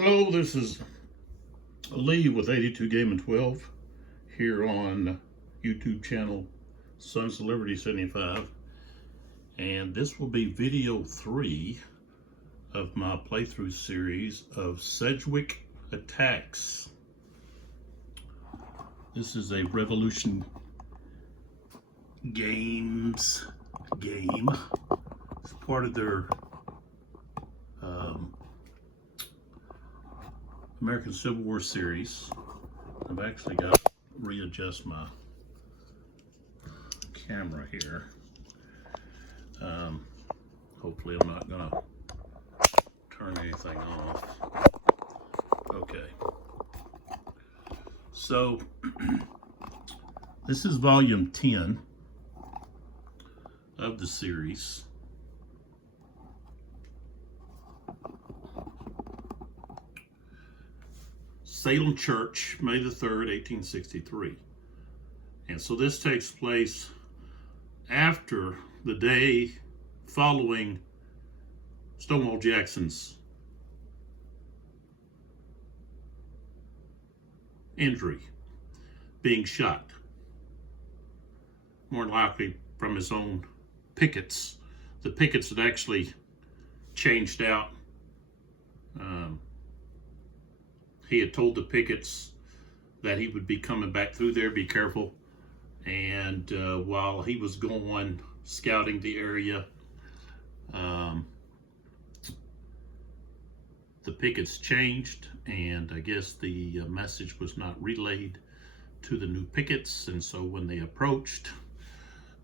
Hello, this is Lee with 82 Game and 12 here on YouTube channel Sons of Liberty 75, and this will be video 3 of my playthrough series of Sedgwick Attacks. This is a Revolution Games game. It's part of their American Civil War series. I've actually got to readjust my camera here. Hopefully I'm not going to turn anything off. Okay. So, this is volume 10 of the series. Salem Church, May the 3rd, 1863. And so this takes place after the day following Stonewall Jackson's injury, being shot, more likely from his own pickets. The pickets had actually changed out. He had told the pickets that he would be coming back through there, be careful. And while he was going scouting the area, the pickets changed, and I guess the message was not relayed to the new pickets, and so when they approached,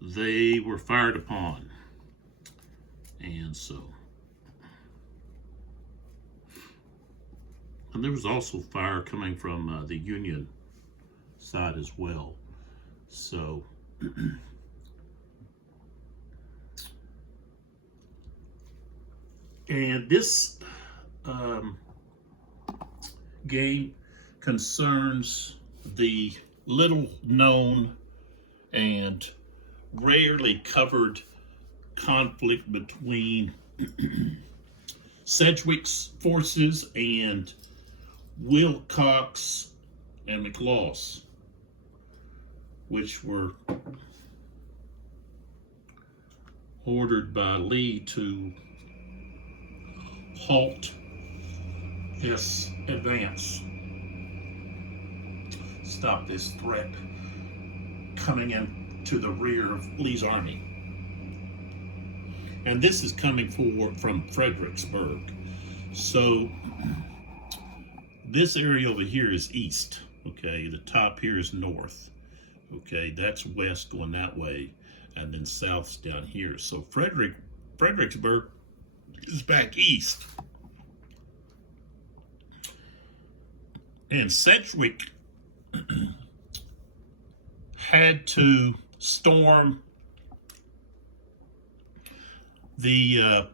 they were fired upon. And so, and there was also fire coming from the Union side as well. So, and this game concerns the little known and rarely covered conflict between Sedgwick's forces and Wilcox and McLaws, which were ordered by Lee to halt this advance, stop this threat coming in to the rear of Lee's army. And this is coming forward from Fredericksburg. So this area over here is east, okay? The top here is north, okay? That's west going that way, and then south's down here. So Fredericksburg is back east. And Sedgwick had to storm the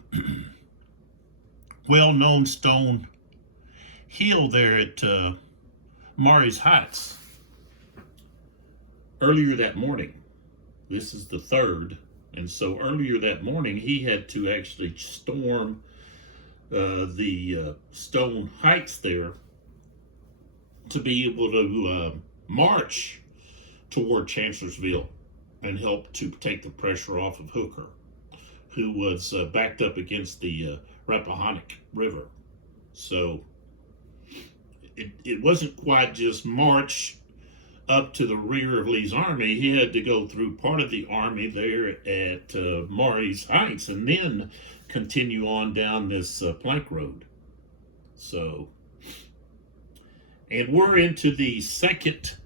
well-known stone hill there at Murray's Heights earlier that morning. This is the 3rd, and so earlier that morning he had to actually storm the stone heights there to be able to march toward Chancellorsville and help to take the pressure off of Hooker, who was backed up against the Rappahannock River. So it wasn't quite just march up to the rear of Lee's army. He had to go through part of the army there at Murray's Heights and then continue on down this plank road. So, and we're into the second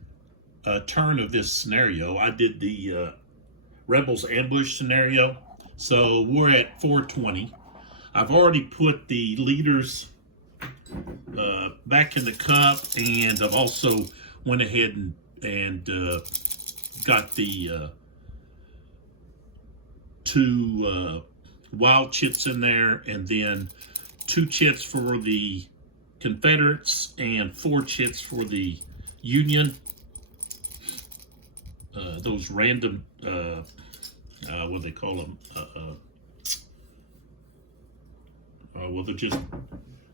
turn of this scenario. I did the Rebels ambush scenario. So we're at 420. I've already put the leaders back in the cup, and I've also went ahead and got the 2 wild chits in there, and then 2 chits for the Confederates and 4 chits for the Union. Those random what do they call them? Well, they're just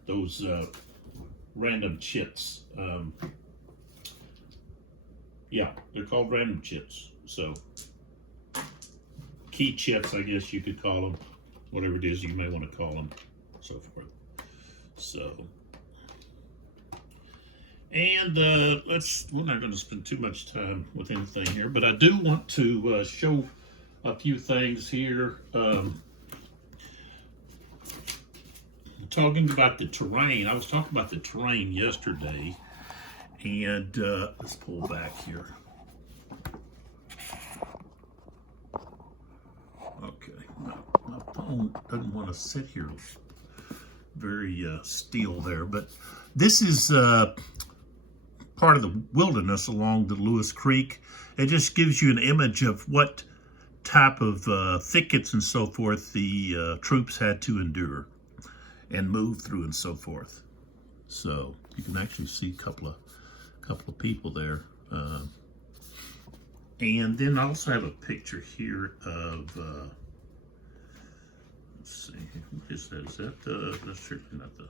those random chits. Yeah, they're called random chits. So key chits, I guess you could call them, whatever it is you may want to call them, so forth. So, and we're not going to spend too much time with anything here, but I do want to show a few things here. Talking about the terrain, I was talking about the terrain yesterday, and let's pull back here. Okay, my phone doesn't want to sit here very still there, but this is part of the wilderness along the Lewis Creek. It just gives you an image of what type of thickets and so forth the troops had to endure and move through and so forth. So you can actually see a couple of people there. And then I also have a picture here of, let's see, what is that? Is that that's certainly not the,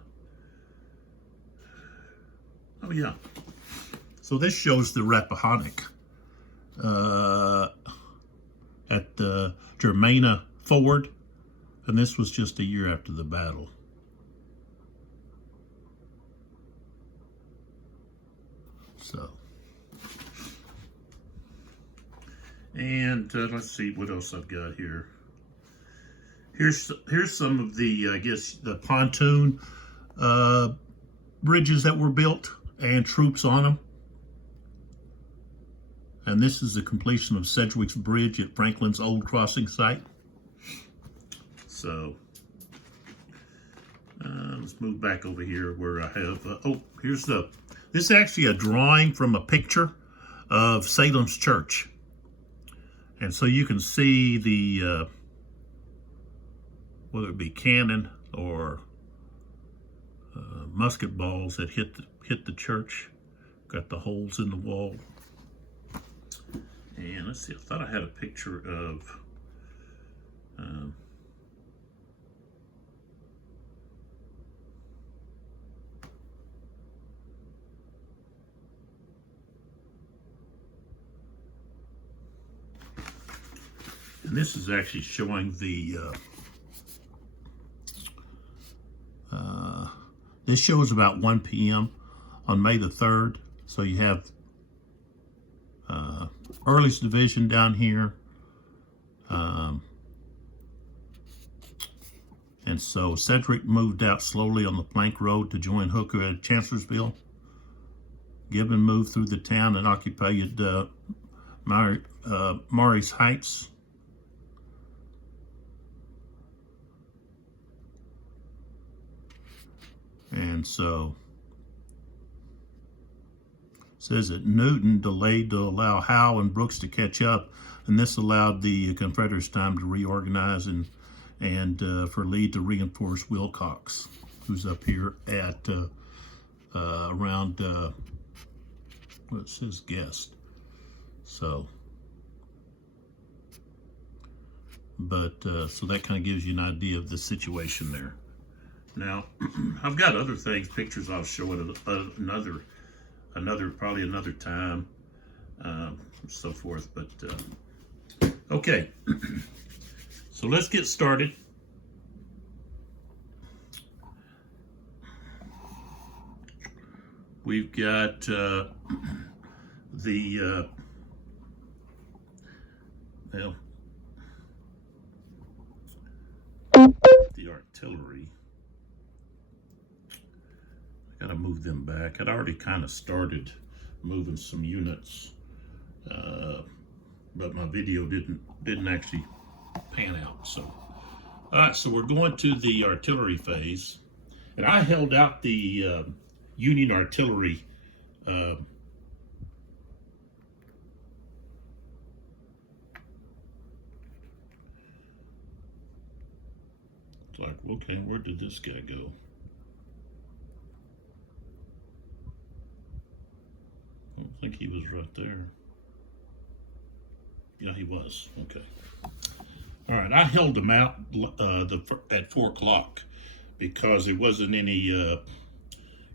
oh yeah. So this shows the Rappahannock at the Germana Ford, and this was just a year after the battle. So, and let's see what else I've got here. Here's some of the, I guess, the pontoon bridges that were built and troops on them. And this is the completion of Sedgwick's Bridge at Franklin's old crossing site. So, let's move back over here where I have, here's this is actually a drawing from a picture of Salem's Church. And so you can see the, whether it be cannon or musket balls that hit the church. Got the holes in the wall. And let's see, I thought I had a picture of, and this is actually showing the, this shows about 1 p.m. on May the 3rd. So you have Early's division down here. And so Sedgwick moved out slowly on the plank road to join Hooker at Chancellorsville. Gibbon moved through the town and occupied Maury's Heights. And so says that Newton delayed to allow Howe and Brooks to catch up, and this allowed the Confederates time to reorganize and for Lee to reinforce Wilcox, who's up here at around what it says Guest. So, but so that kind of gives you an idea of the situation there. Now, I've got other things, pictures I'll show at probably another time, so forth. But okay, so let's get started. We've got the artillery. I gotta move them back. I'd already kind of started moving some units, but my video didn't actually pan out. So, all right. So we're going to the artillery phase, and I held out the Union artillery. It's like, okay, where did this guy go? I don't think he was right there. Yeah, he was. Okay. All right, I held him out at 4 o'clock because there wasn't any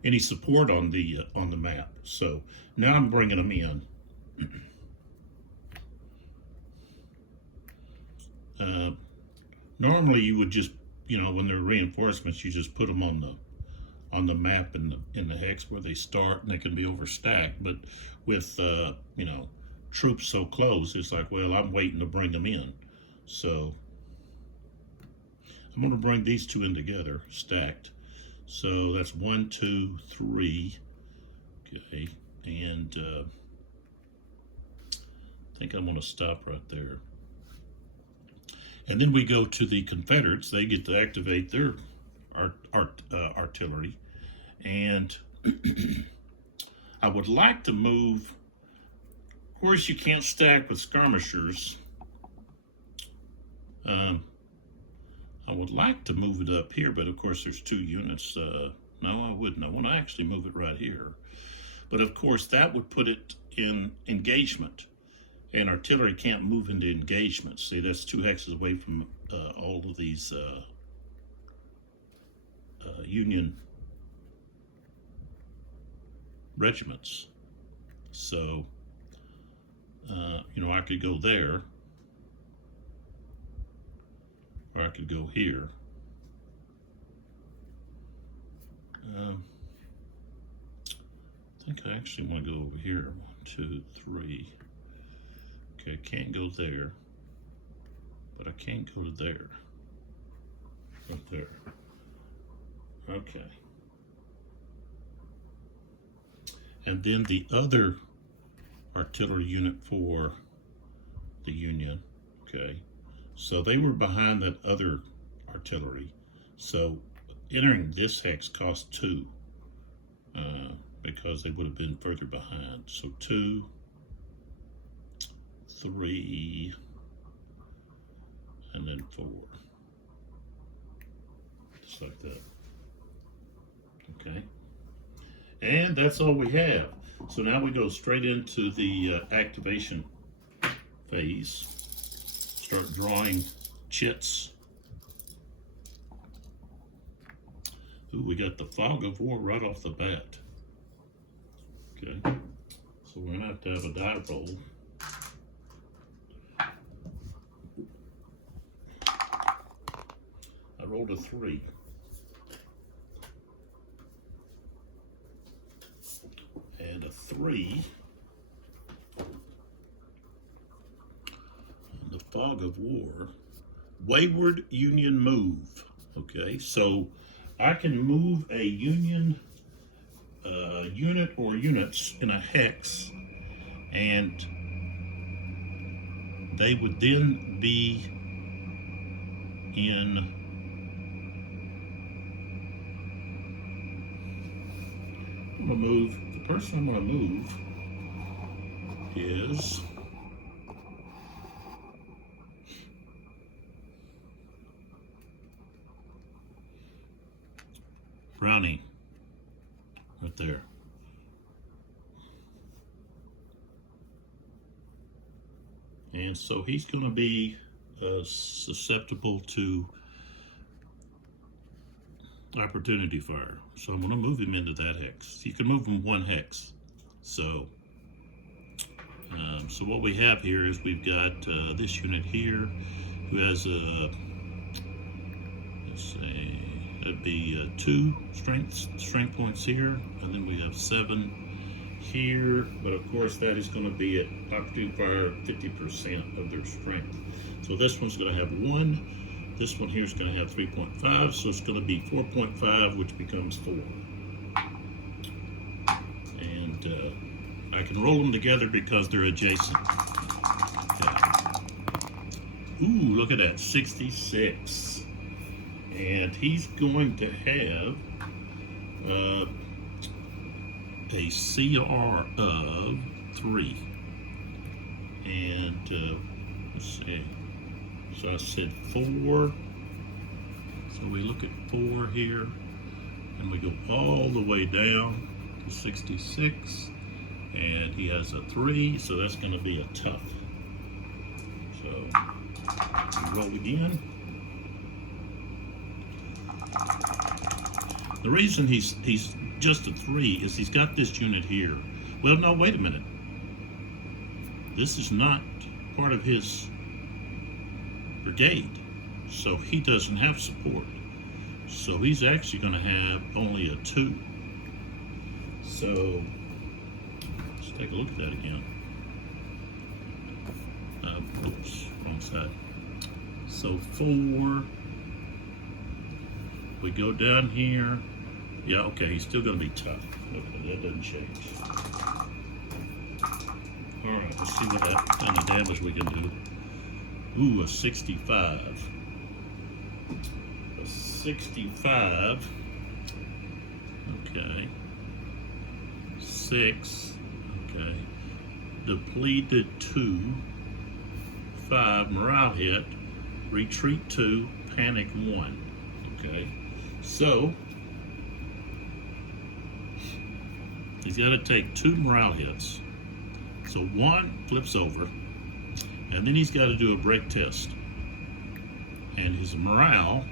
any support on the map. So now I'm bringing them in. Normally you would just, when they're reinforcements, you just put them on the map in the hex where they start, and they can be overstacked. But with troops so close, it's like, well, I'm waiting to bring them in. So I'm going to bring these two in together, stacked. So that's 1, 2, 3. Okay, and I think I'm going to stop right there. And then we go to the Confederates. They get to activate their artillery. And I would like to move, of course you can't stack with skirmishers. I would like to move it up here, but of course there's 2 units. No, I wouldn't. I want to actually move it right here. But of course that would put it in engagement. And artillery can't move into engagement. See, that's 2 hexes away from all of these Union regiments. So, I could go there, or I could go here. I think I actually want to go over here. 1, 2, 3. Okay, I can't go there, but I can't go to there. Right there. Okay. And then the other artillery unit for the Union, okay, so they were behind that other artillery. So entering this hex cost 2 because they would have been further behind. So 2, 3, and then 4. Just like that. Okay. And that's all we have. So now we go straight into the activation phase. Start drawing chits. Ooh, we got the fog of war right off the bat. Okay. So we're going to have a die roll. I rolled a 3. And a 3. And the fog of war. Wayward Union move. Okay, so I can move a Union unit or units in a hex, and they would then be in I'm going to move, the person I'm going to move is Brownie, right there. And so he's going to be susceptible to opportunity fire. So I'm going to move him into that hex. You can move him 1 hex. So what we have here is we've got this unit here who has a, let's say, that'd be 2 strength points here, and then we have 7 here, but of course that is going to be at opportunity fire 50% of their strength. So this one's going to have 1. This one here is going to have 3.5, so it's going to be 4.5, which becomes 4. And I can roll them together because they're adjacent. Okay. Ooh, look at that, 66. And he's going to have a CR of 3. And let's see. So I said 4. So we look at 4 here, and we go all the way down to 66. And he has a 3, so that's going to be a tough. So we roll again. The reason he's just a 3 is he's got this unit here. Well, no, wait a minute. This is not part of his brigade, so he doesn't have support. So he's actually going to have only a 2. So let's take a look at that again. Oops, wrong side. So 4. We go down here. Yeah, okay, he's still going to be tough. Okay, that doesn't change. All right, let's see what kind of damage we can do. Ooh, a 65. A 65. Okay. 6. Okay. Depleted 2. 5. Morale hit. Retreat 2. Panic 1. Okay. So he's got to take 2 morale hits. So 1 flips over, and then he's got to do a break test. And his morale,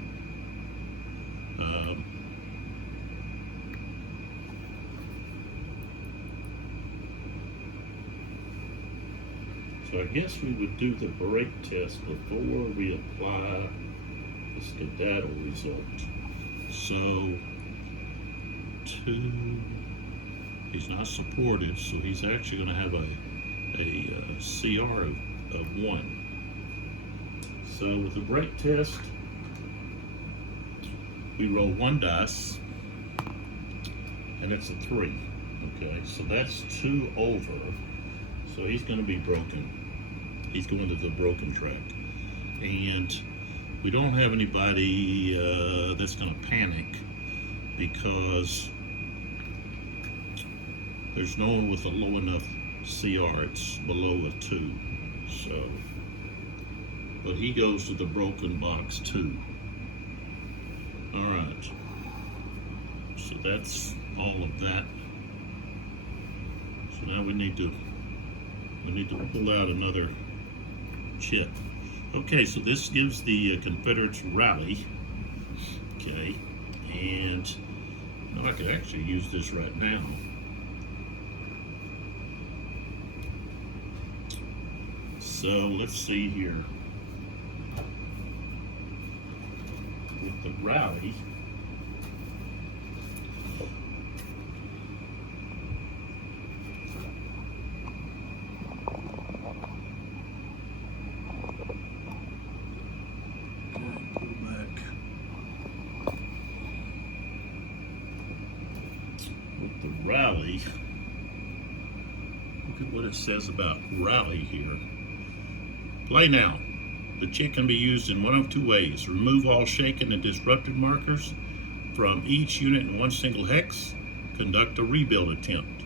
so I guess we would do the break test before we apply the skedaddle result. So 2, he's not supported, so he's actually going to have a CR of 1. So with the break test, we roll 1 dice, and it's a 3. Okay, so that's 2 over. So he's going to be broken. He's going to the broken track. And we don't have anybody that's going to panic, because there's no one with a low enough CR. It's below a 2. So, but he goes to the broken box 2. All right. So that's all of that. So now we need to pull out another chip. Okay, so this gives the Confederates rally. Okay, and I could actually use this right now. So let's see here. With the rally, rally, look at what it says about rally here. Play now. The check can be used in one of 2 ways. Remove all shaken and disrupted markers from each unit in 1 single hex. Conduct a rebuild attempt.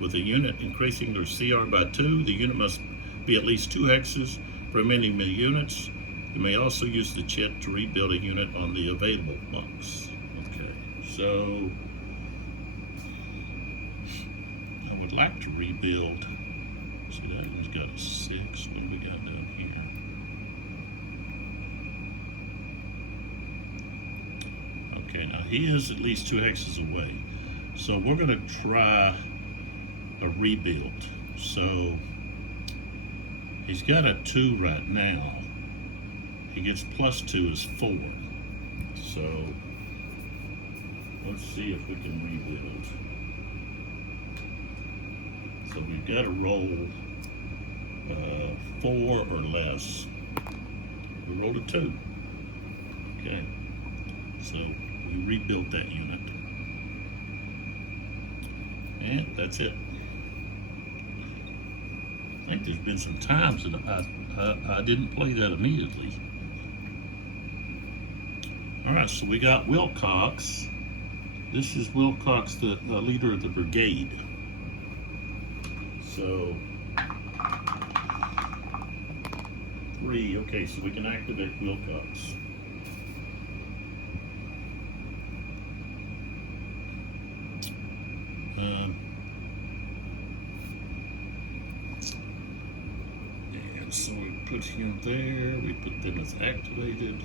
With a unit increasing their CR by 2, the unit must be at least 2 hexes from enemy units. You may also use the chip to rebuild a unit on the available box. Okay, so I would like to rebuild. See, that one's got a 6. What do we got down here? Okay, now he is at least 2 hexes away. So we're going to try a rebuild. So he's got a 2 right now. He gets +2 is 4. So let's see if we can rebuild. So we've got to roll 4 or less. We rolled a 2. Okay. So we rebuilt that unit. And that's it. I think there's been some times that I didn't play that immediately. All right, so we got Wilcox. This is Wilcox, the leader of the brigade. So 3, okay, so we can activate Wilcox. And so we put him there, we put them as activated,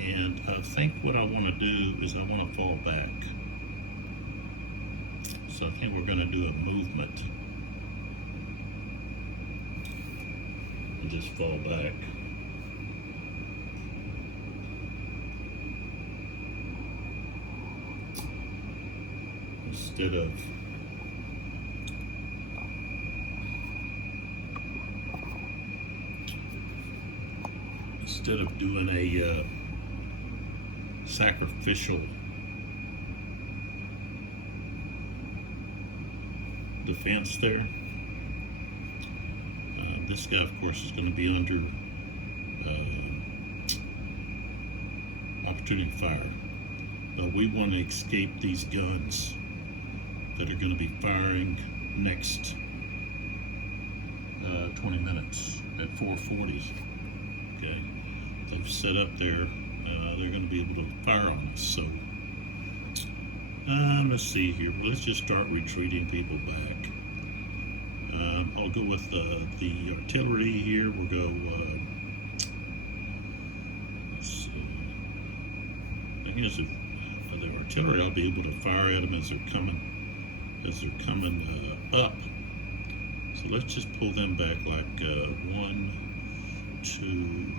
And I think what I want to do is I want to fall back. So I think we're going to do a movement and just fall back. Instead of doing a sacrificial defense there, this guy, of course, is going to be under opportunity fire. But we want to escape these guns that are going to be firing next 20 minutes at 4:40. Okay, they've set up there. They're going to be able to fire on us. So let's see here. Let's just start retreating people back. I'll go with the artillery here. We'll go. Let's see. I guess if the artillery, I'll be able to fire at them as they're coming. Up. So let's just pull them back like 1, 2,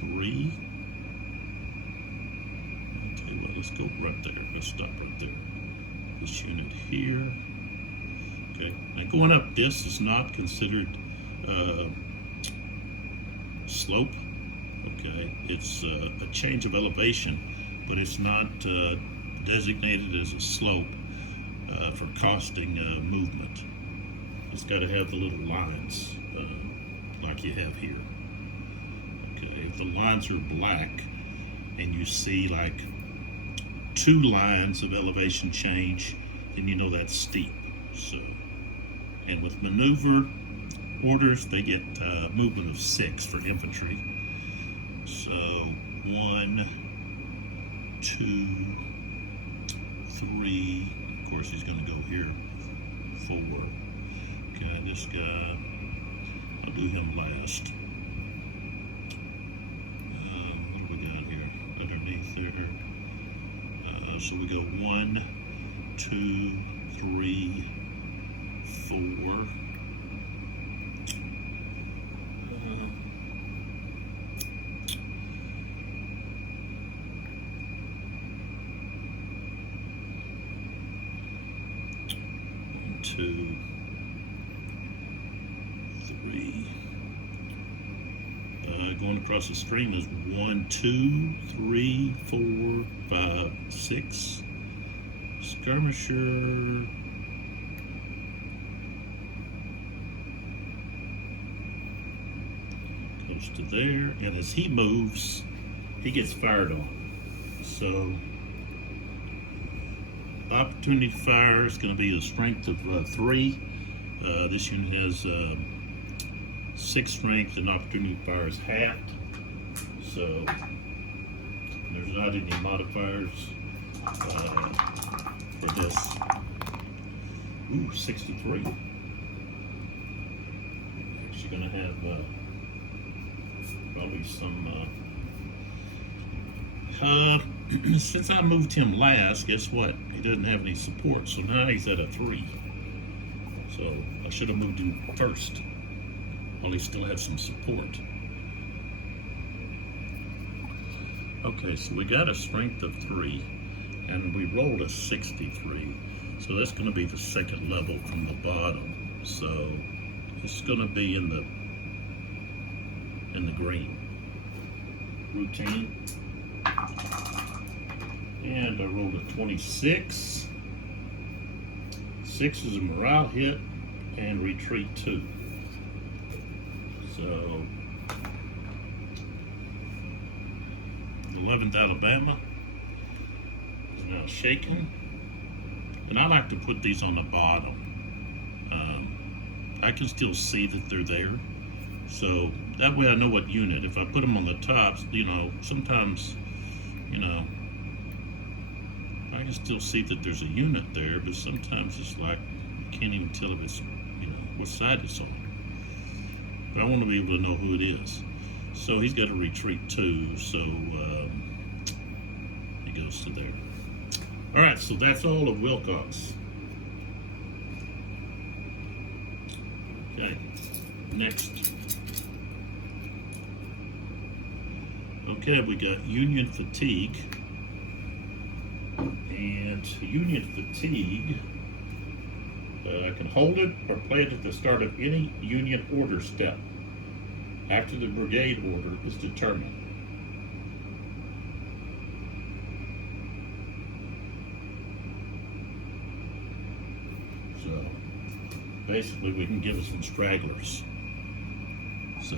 3. Okay, well, let's go right there. Let's stop right there. This unit here. Okay, now going up this is not considered slope. Okay, it's a change of elevation, but it's not designated as a slope. For costing movement. It's got to have the little lines like you have here. Okay, if the lines are black and you see like 2 lines of elevation change, then you know that's steep. So, and with maneuver orders, they get movement of 6 for infantry. So 1, 2, 3. Of course, he's going to go here. 4. Okay, this guy, I'll do him last. What do we got here? Underneath there. So we go 1, 2, 3, 4. 2, 3. Going across the stream is 1, 2, 3, 4, 5, 6. Skirmisher. Goes to there, and as he moves, he gets fired on. So opportunity fire is going to be a strength of 3. This unit has 6 strength, and opportunity fire is halved. So there's not any modifiers for this. Ooh, 63. Actually going to have probably some. Since I moved him last, guess what? He doesn't have any support, so now he's at a 3. So I should have moved him first, while he still had some support. Okay, so we got a strength of 3, and we rolled a 63. So that's going to be the second level from the bottom. So it's going to be in the green. Routine. And I rolled a 26. 6 is a morale hit, and retreat 2. So 11th Alabama is now shaken. And I like to put these on the bottom. I can still see that they're there. So that way I know what unit. If I put them on the tops, sometimes, I can still see that there's a unit there, but sometimes it's like you can't even tell if it's, what side it's on. But I want to be able to know who it is. So he's got to retreat 2. So goes to there. All right, so that's all of Wilcox. Okay, next. Okay, we got Union fatigue. And Union fatigue, I can hold it or play it at the start of any Union order step after the brigade order is determined. So basically we can give us some stragglers. So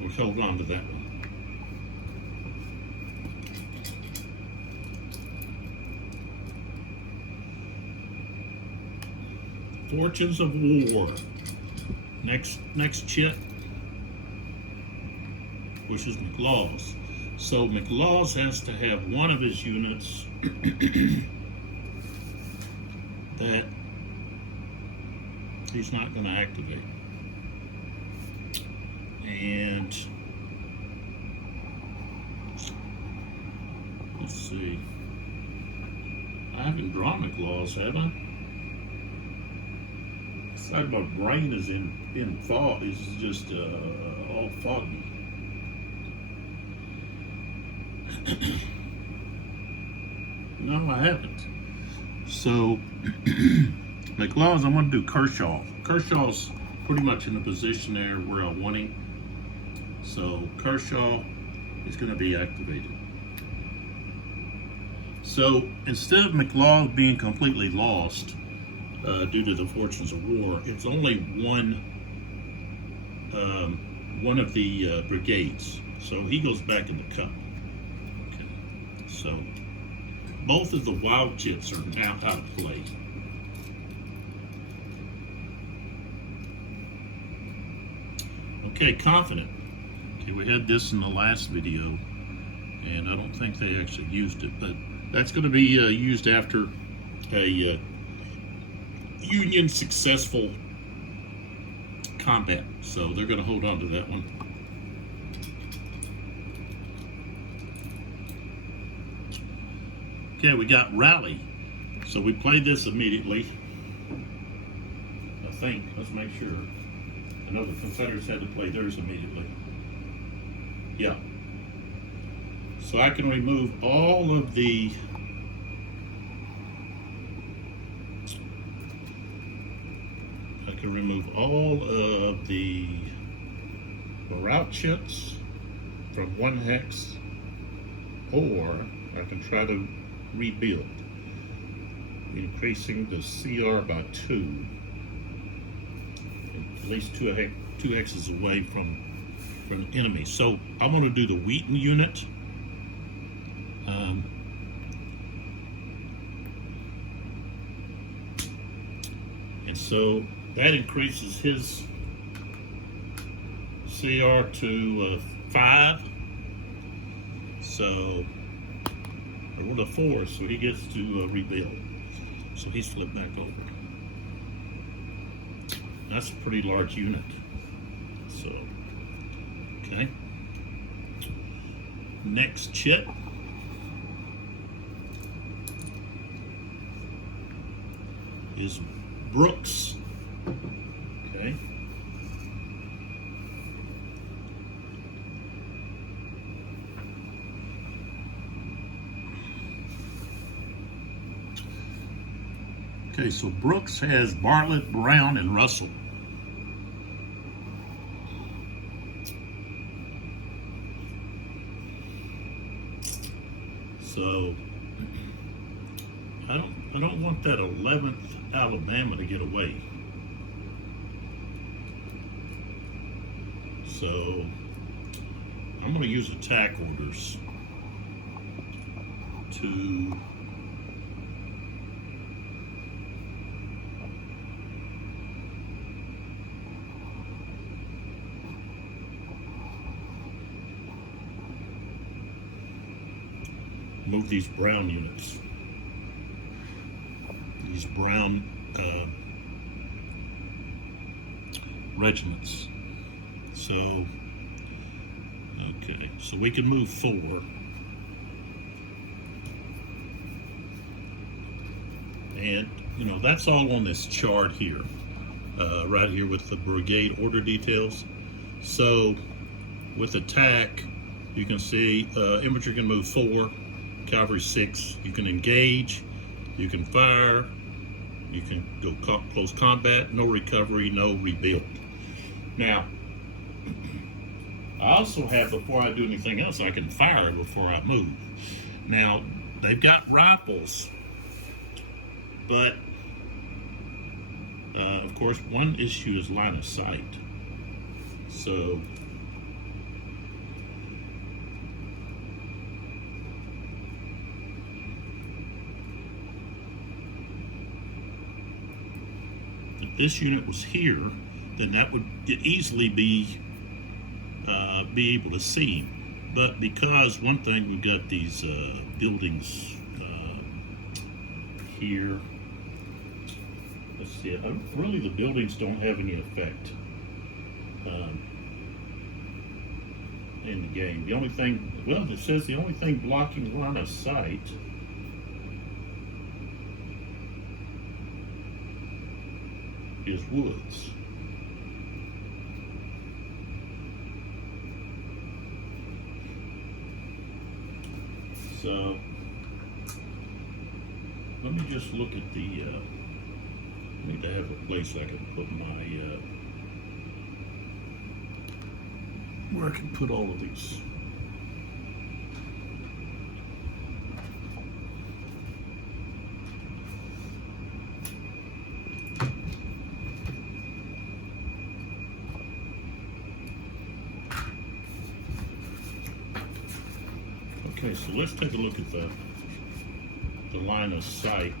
we'll hold on to that one. Fortunes of war. Next chit, which is McLaws. So McLaws has to have one of his units that he's not going to activate. And let's see. I haven't drawn McLaws, have I? Side of my brain is in fog. It's just all foggy. No, I haven't. So McLaws, I'm going to do Kershaw. Kershaw's pretty much in the position there where I want him. So Kershaw is going to be activated. So instead of McLaws being completely lost, due to the fortunes of war, it's only one of the brigades, so he goes back in the cup. Okay. So both of the wild chits are now out of play. Okay, confident. Okay, we had this in the last video, and I don't think they actually used it, but that's going to be used after a Union successful combat, so they're going to hold on to that one. Okay, we got rally, so we played this immediately. I think, let's make sure. I know the Confederates had to play theirs immediately. Yeah. So I can remove all of the remove all of the route chits from one hex, or I can try to rebuild, increasing the CR by 2, at least two hexes away from the enemy. So I'm going to do the Wheaton unit. And so that increases his CR to 5. So, or to 4, so he gets to rebuild. So he's flipped back over. That's a pretty large unit. So, okay. Next chit. Is Brooks. Okay. Okay, so Brooks has Bartlett, Brown, and Russell. So I don't want that 11th Alabama to get away. So I'm going to use attack orders to move these Brown units. These Brown regiments. So, okay, so we can move 4. And, you know, that's all on this chart here, right here with the brigade order details. So with attack, you can see infantry can move 4, cavalry 6. You can engage, you can fire, you can go close combat, no recovery, no rebuild. Now, I also have, before I do anything else, I can fire before I move. Now, they've got rifles, but of course, one issue is line of sight. So, if this unit was here, then that would easily be able to see. But because one thing, we've got these buildings here. Let's see. Really, the buildings don't have any effect in the game. The only thing, well, it says the only thing blocking line of sight is woods. So let me just look at the, I need to have a place I can put my, where I can put all of these. Okay, so let's take a look at the line of sight.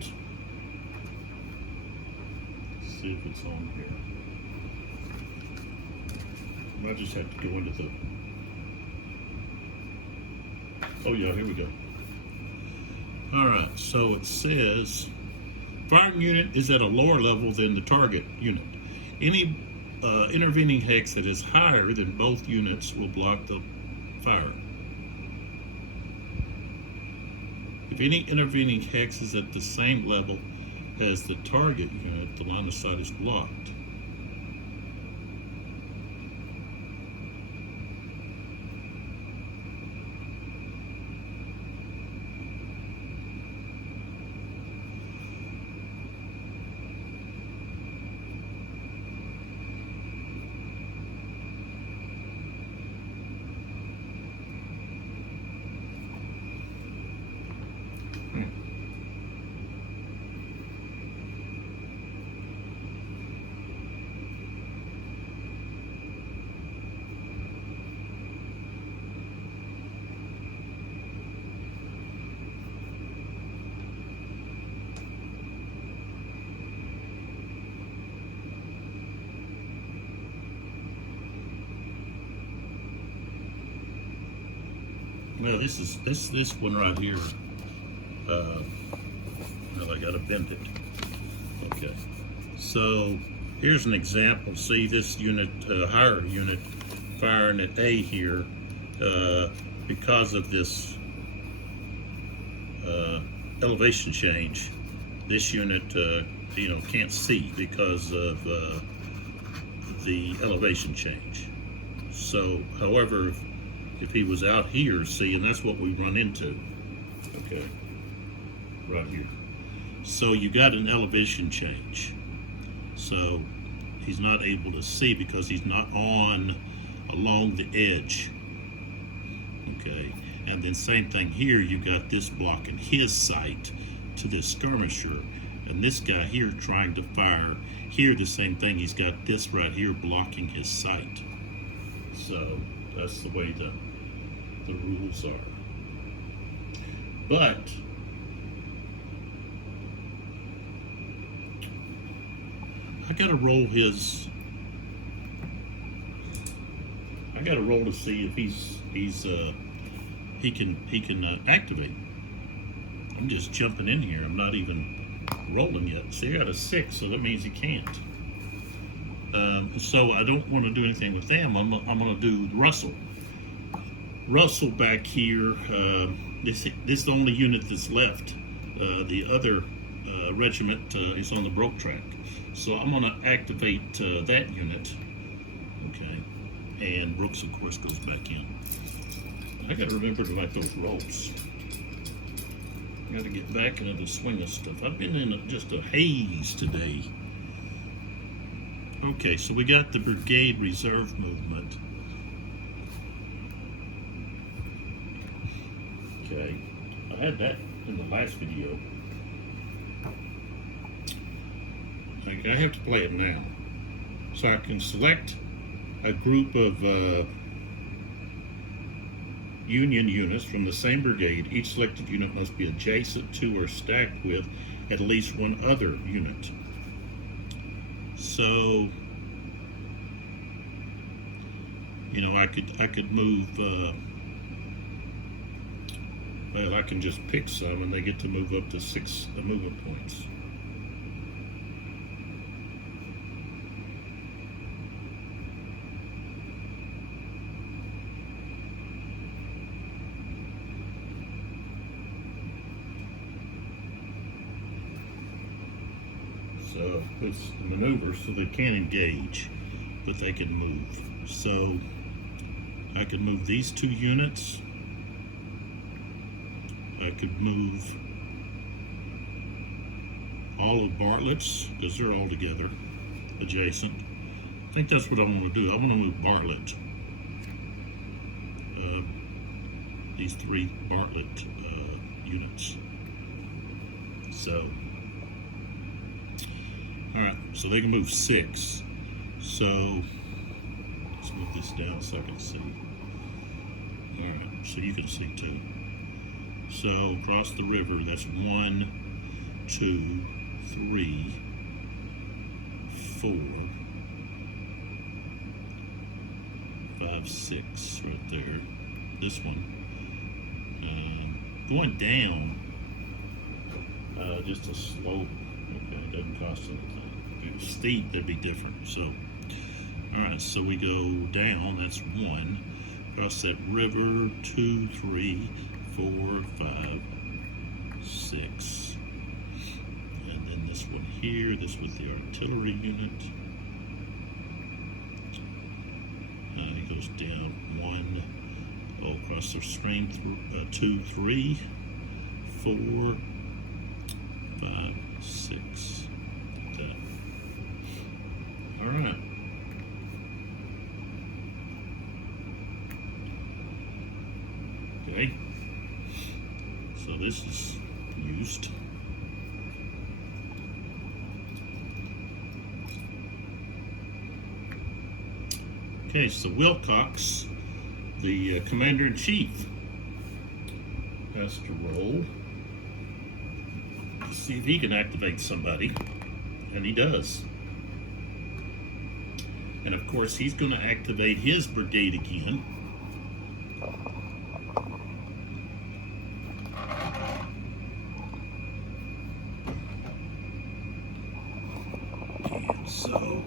Let's see if it's on here. I just have to go into the, oh yeah, here we go. All right, so it says, firing unit is at a lower level than the target unit. Any intervening hex that is higher than both units will block the fire. If any intervening hex is at the same level as the target unit, the line of sight is blocked. Well, this one right here. Well, I gotta bend it. Okay. So here's an example. See this unit, higher unit, firing at A here, because of this elevation change. This unit, can't see because of the elevation change. So, however, if he was out here, see, and that's what we run into, okay, right here. So you got an elevation change. So he's not able to see because he's not along the edge, okay. And then same thing here, you got this blocking his sight to this skirmisher, and this guy here trying to fire here, the same thing, he's got this right here blocking his sight. So that's the way the rules are. But I gotta roll to see if he can activate. I'm just jumping in here. I'm not even rolling yet. See, I got a 6, so that means he can't. So I don't want to do anything with them. I'm going to do Russell. Russell back here. This is the only unit that's left. The other regiment is on the broke track. So I'm going to activate that unit. Okay, and Brooks, of course, goes back in. I got to remember to light those ropes. Got to get back into the swing of stuff. I've been in just a haze today. Okay, so we got the brigade reserve movement. Okay, I had that in the last video. I have to play it now. So I can select a group of Union units from the same brigade. Each selected unit must be adjacent to or stacked with at least one other unit. So, you know, I could move. Well, I can just pick some, and they get to move up to 6 movement points. So it's maneuvers so they can't engage, but they can move. So I could move these 2 units. I could move all of Bartlett's, because they're all together, adjacent. I think that's what I want to do. I want to move Bartlett. These 3 Bartlett units. So, all right, so they can move 6. So let's move this down so I can see. All right, so you can see too. So across the river, that's 1, 2, 3, 4, 5, 6 right there. This one. Going down, just a slope. Okay, it doesn't cost anything. If it was steep, that'd be different. So, all right, so we go down. That's 1. Across that river, 2, 3, 4, 5, 6. And then this one here, this with the artillery unit. It goes down 1, across the stream, 2, 3, 4, 5, 6. Like that. All right. Okay. So this is used. Okay, so Wilcox, the commander-in-chief, has to roll to see if he can activate somebody, and he does. And of course, he's going to activate his brigade again. And so,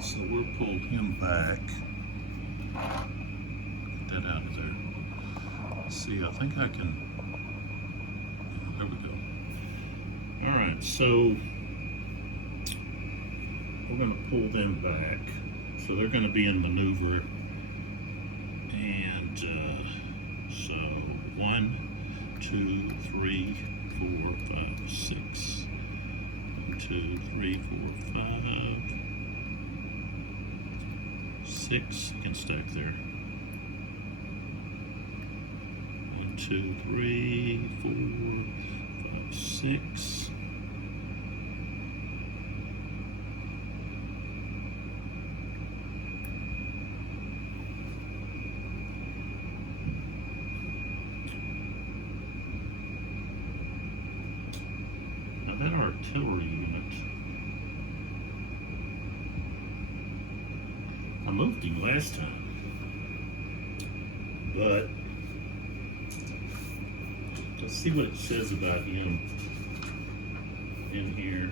so we'll pull him back. Get that out of there. Let's see, I think I can. There we go. All right, so we're going to pull them back. So they're going to be in maneuver. And so 1, 2, 3, 4, 5, 6. 1, 2, 3, 4, 5. 6 can stack there. 1, 2, 3, 4, 5, 6. Now that artillery unit, I moved him last time, but let's see what it says about him in here.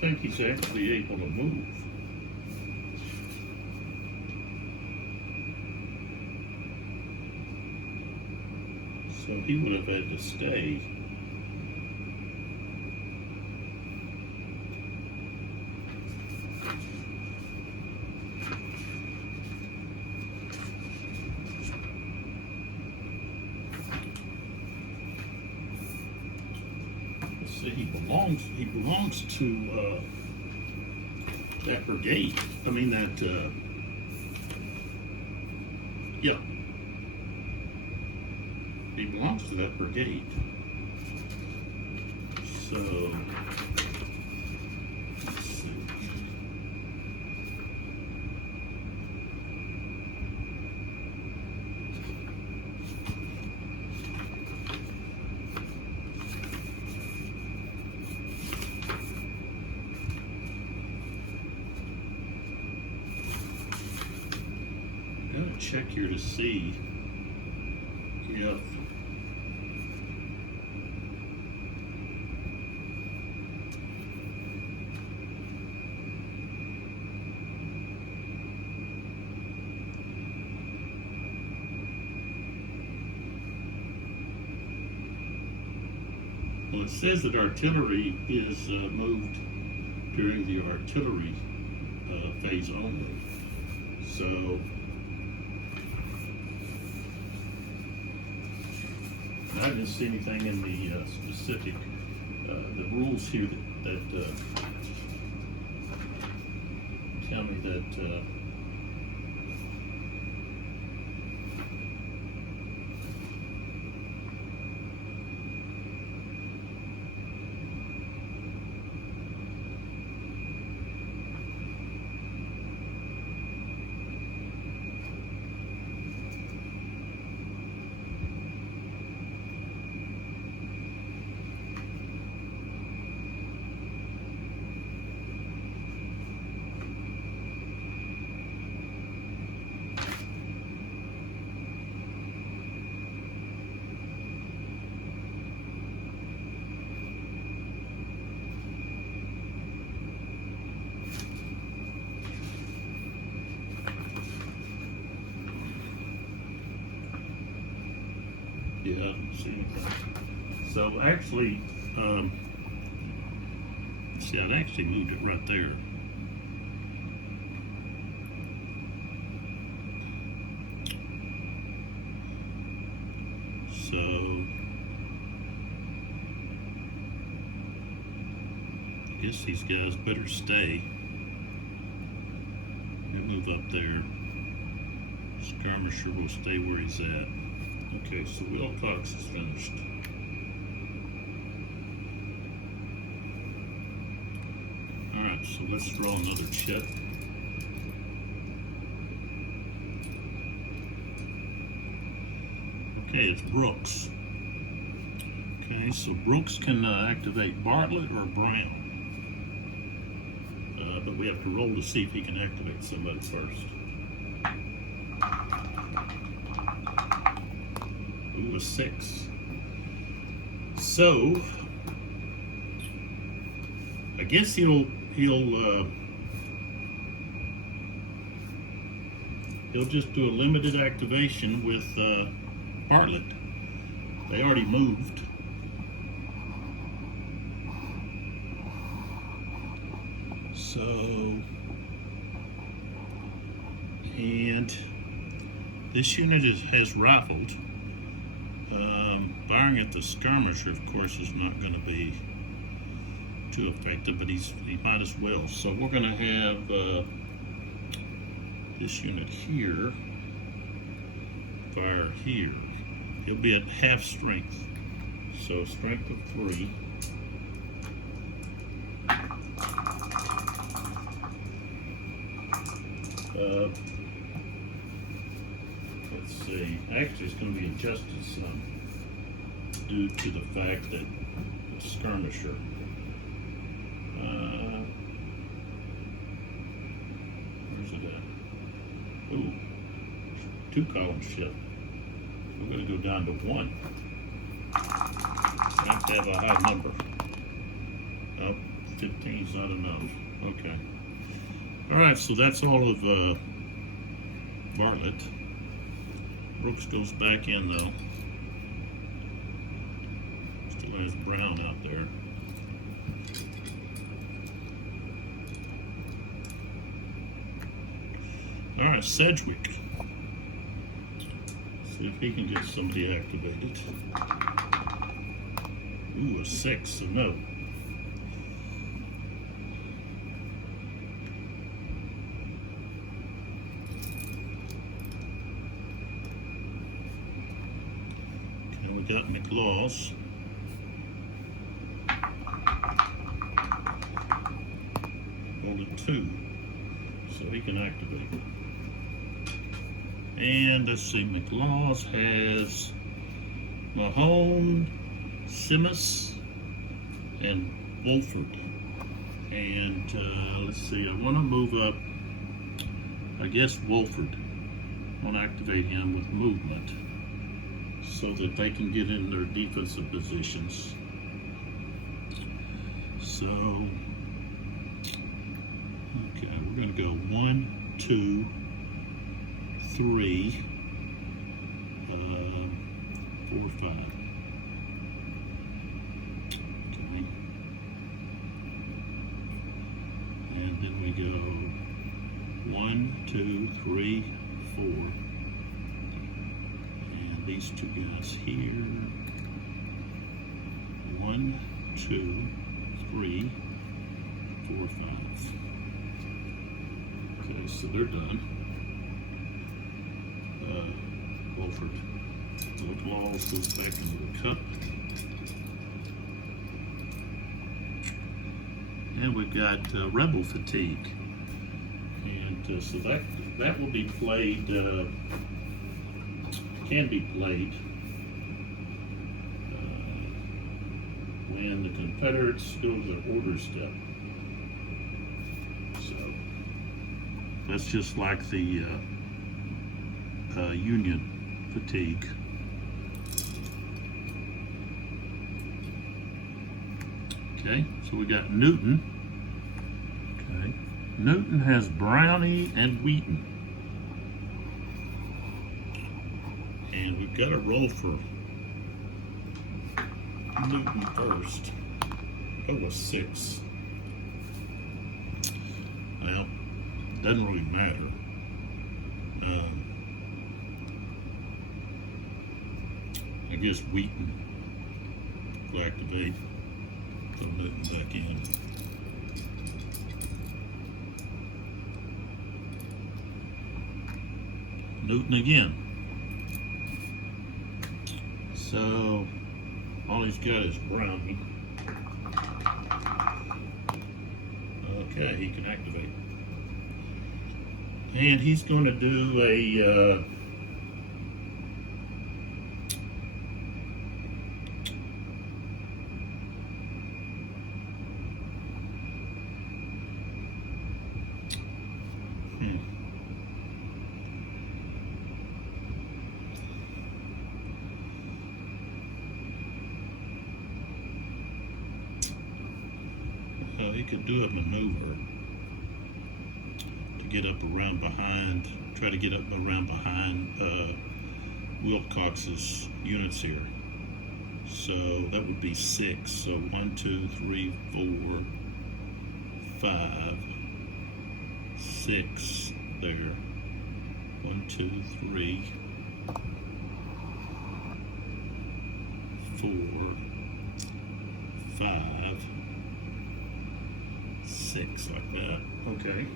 think he's actually able to move. So he would have had to stay. Let's see, he belongs to that brigade. I mean that yeah. He belongs to that brigade. So, let's see. I'm gonna check here to see if well, it says that artillery is moved during the artillery phase only. So I didn't see anything in the specific the rules here that tell me that yeah, I don't see anything. So actually, see, I'd actually moved it right there. So I guess these guys better stay. We'll move up there. Skirmisher will stay where he's at. Okay, so Wilcox is finished. Alright, so let's draw another chip. Okay, it's Brooks. Okay, so Brooks can activate Bartlett or Brown. But we have to roll to see if he can activate somebody first. Ooh, a 6. So I guess he'll just do a limited activation with Bartlett. They already moved. So, and this unit has rifled. Firing at the skirmisher, of course, is not going to be too effective, but he might as well. So we're going to have this unit here fire here. He'll be at half strength, so strength of 3. Let's see. Actually, it's going to be adjusted some due to the fact that the skirmisher. Where's it at? Ooh, 2 column shift. We're going to go down to 1. I have to have a high number. 15's not enough. Okay. All right, so that's all of Bartlett. Brooks goes back in though. Still has Brown out there. All right, Sedgwick. See if he can get somebody activated. Ooh, a 6, so no. Okay, we got McLaws. Only 2, so he can activate. And let's see, McLaws has Mahone, Simus, and Wolford. And let's see, I want to move up, I guess, Wolford. I want to activate him with movement so that they can get in their defensive positions. So, okay, we're going to go 1, 2, 3, 4, 5. Okay. And then we go 1, 2, 3, 4. And these 2 guys here. 1, 2, 3, 4, 5. Okay, so they're done. Wolford. McLaws goes back into the cup. And we've got Rebel Fatigue. And so that will be played, can be played when the Confederates go to their order step. So that's just like the Union Fatigue. Okay, so we got Newton. Okay, Newton has Brownie and Wheaton. And we've got to roll for Newton first. That was 6. Well, doesn't really matter. I guess Wheaton will activate. Throw Newton back in. Newton again. So all he's got is Brownie. Okay, he can activate. And he's going to do a he could do a maneuver to get up around behind, try to get up around behind Wilcox's units here. So that would be 6. So 1, 2, 3, 4, 5, 6 there. 1, 2, 3, 4, 5, 6, like that. Okay.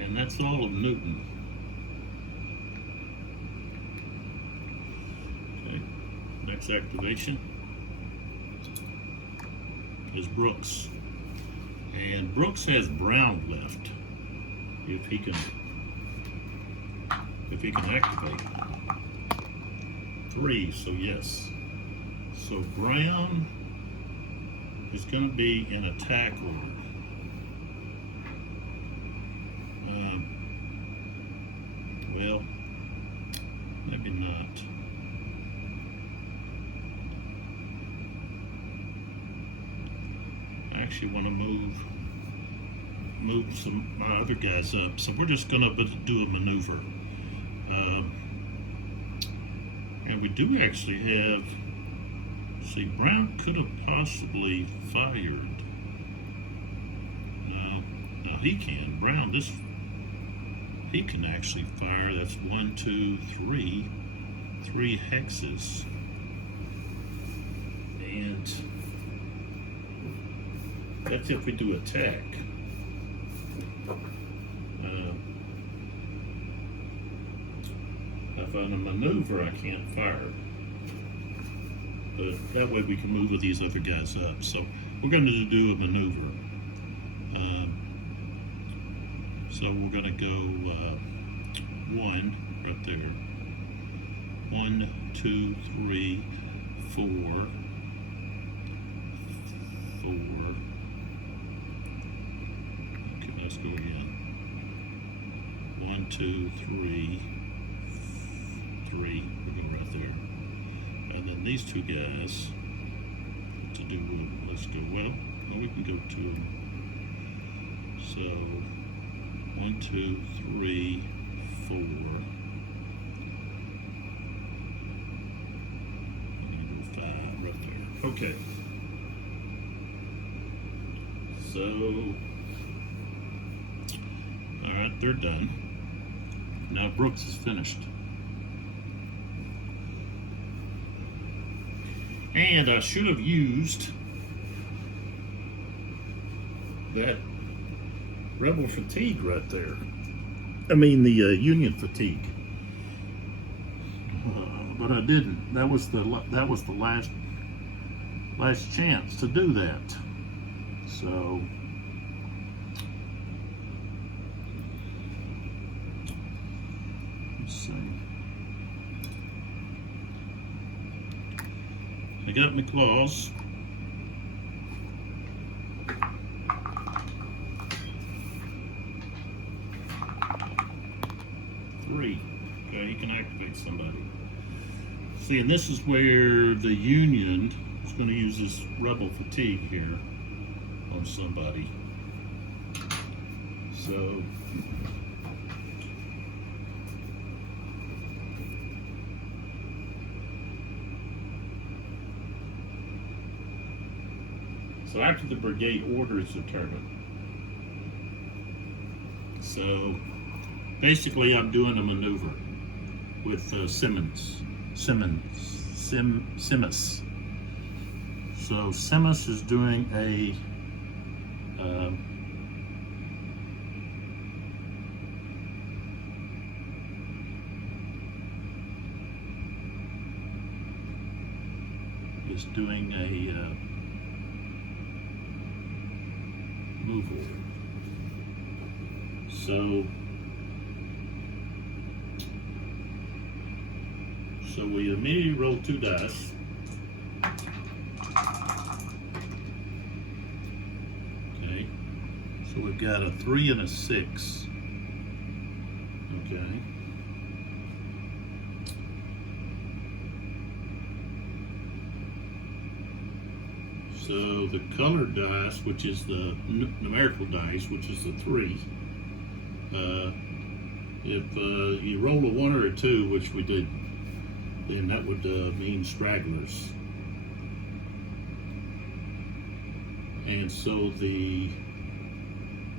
And that's all of Newton. Okay. Next activation is Brooks. And Brooks has Brown left. If he can activate. 3, so yes. So Brown is going to be in attack order. Well, maybe not. actually want to move some my other guys up. So we're just gonna do a maneuver. And we do actually have, see, Brown could have possibly fired. No, he can. Brown, he can actually fire. That's 1, 2, 3. 3 hexes. And that's if we do attack. If on a maneuver, I can't fire. But that way we can move with these other guys up. So we're going to do a maneuver. So we're going to go 1 right there. 1, 2, 3, 4. 4. Okay, let's go again. 1, 2, 3. 3. We're going right there. And then these two guys to do what? Let's go. Well, we can go 2. So 1, 2, 3, 4. And go 5 right there. Okay. So, all right, they're done. Now Brooks is finished. And I should have used that rebel fatigue right there. I mean the Union fatigue. But I didn't. That was the last chance to do that. So let's see. I got my claws. Three. Okay, he can activate somebody. See, and this is where the Union is going to use this rebel fatigue here on somebody. So after the brigade order is determined. So basically I'm doing a maneuver with Simmons. So Simmons is doing a move order. So we immediately roll 2 dice. Okay. So we've got a 3 and a 6. Okay. So the colored dice, which is the numerical dice, which is the 3, if you roll a 1 or a 2, which we did, then that would mean stragglers. And so the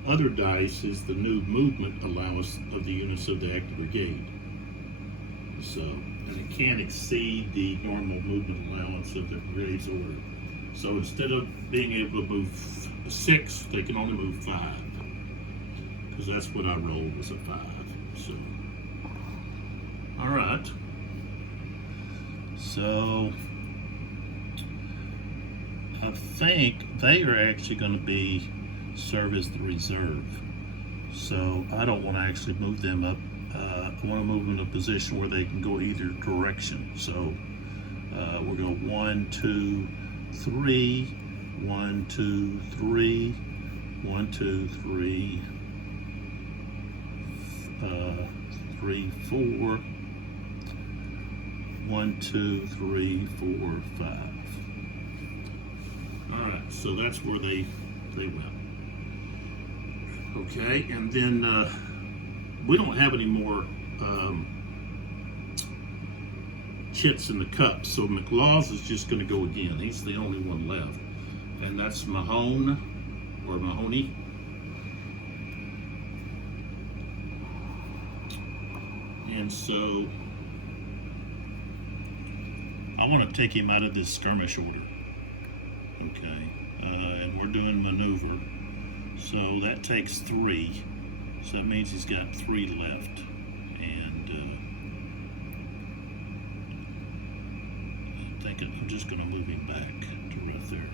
other dice is the new movement allowance of the units of the active brigade. So, and it can't exceed the normal movement allowance of the brigade's order. So instead of being able to move 6, they can only move 5. Because that's what I rolled, was a 5. So, all right. So, I think they are actually going to serve as the reserve. So I don't want to actually move them up. I want to move them in a position where they can go either direction. So we're going 1, 2, 3, 1, 2, 3, 1, 2, 3, 3, 4, 1, 2, 3, 4, 5. All right, so that's where they they went. Okay, and then we don't have any more chits in the cup, so McLaws is just going to go again. He's the only one left, and that's Mahone or Mahoney. And so I want to take him out of this skirmish order. Okay, and we're doing maneuver, so that takes 3. So that means he's got 3 left, and I think I'm just going to move him back to right there.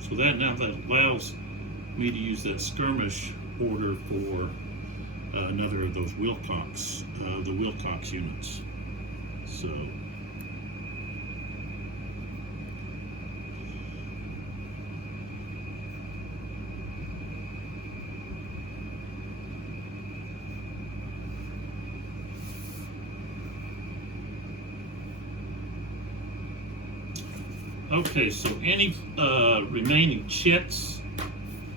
So that allows me to use that skirmish order for another of those Wilcox, the Wilcox units. So. Okay, so any remaining chits,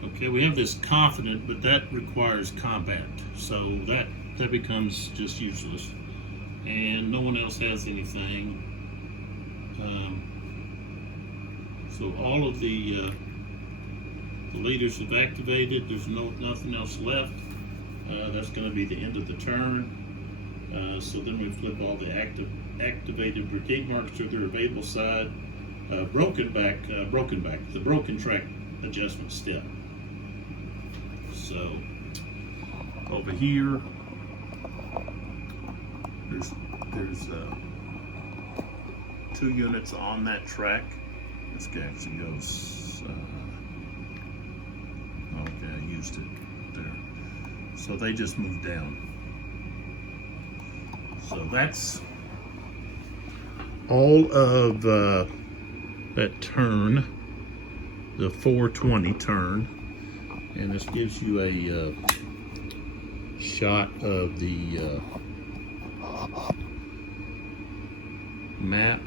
okay, we have this confident, but that requires combat, so that becomes just useless, and no one else has anything. So all of the leaders have activated. There's nothing else left. That's going to be the end of the turn. So then we flip all the activated brigade marks to their available side. Broken back, the broken track adjustment step. So over here, there's 2 units on that track. This guy actually goes. Okay, I used it there. So they just moved down. So that's all of that turn, the 420 turn, and this gives you a shot of the map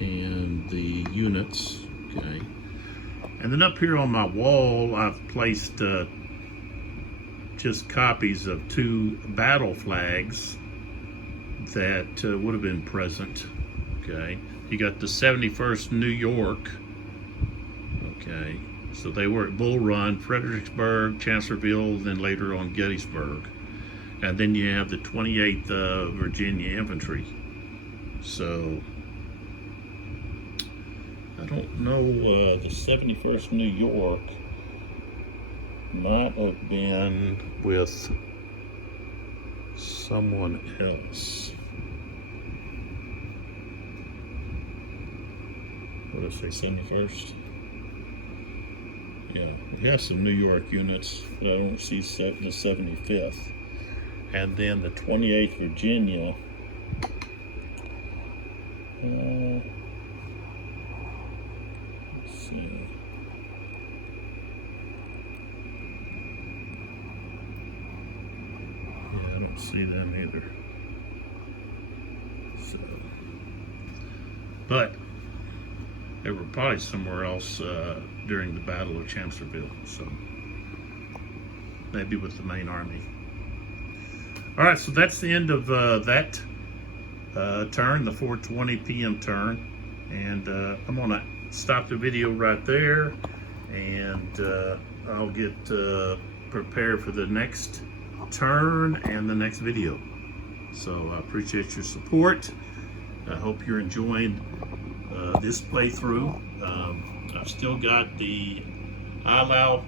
and the units. Okay, and then up here on my wall I've placed just copies of 2 battle flags that would have been present. Okay, you got the 71st New York. Okay, so they were at Bull Run, Fredericksburg, Chancellorsville, then later on Gettysburg. And then you have the 28th Virginia Infantry. So I don't know, the 71st New York might have been with someone else. What did I say, 71st? Yeah, we have some New York units, but I don't see the 75th. And then the 28th Virginia. Let's see. Yeah, I don't see them either. So, but they were probably somewhere else during the Battle of Chancellorsville, so maybe with the main army. All right, so that's the end of that turn, the 4:20 p.m. turn, and I'm gonna stop the video right there, and I'll get prepared for the next turn and the next video. So I appreciate your support. I hope you're enjoying this playthrough. I've still got the ILAO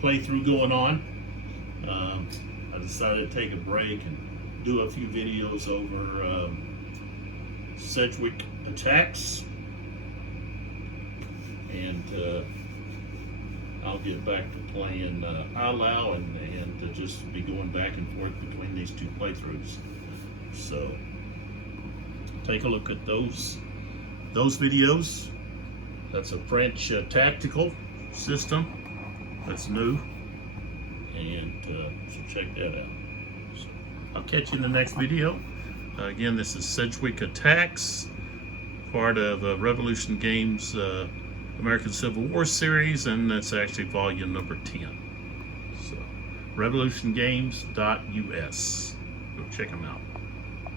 playthrough going on. I decided to take a break and do a few videos over Sedgwick Attacks, and I'll get back to playing ILAO and just be going back and forth between these 2 playthroughs. So take a look at those videos. That's a French tactical system that's new, and so check that out. So I'll catch you in the next video. Again, this is Sedgwick Attacks, part of Revolution Games American Civil War series, and that's actually volume number 10. So, revolutiongames.us. Go check them out.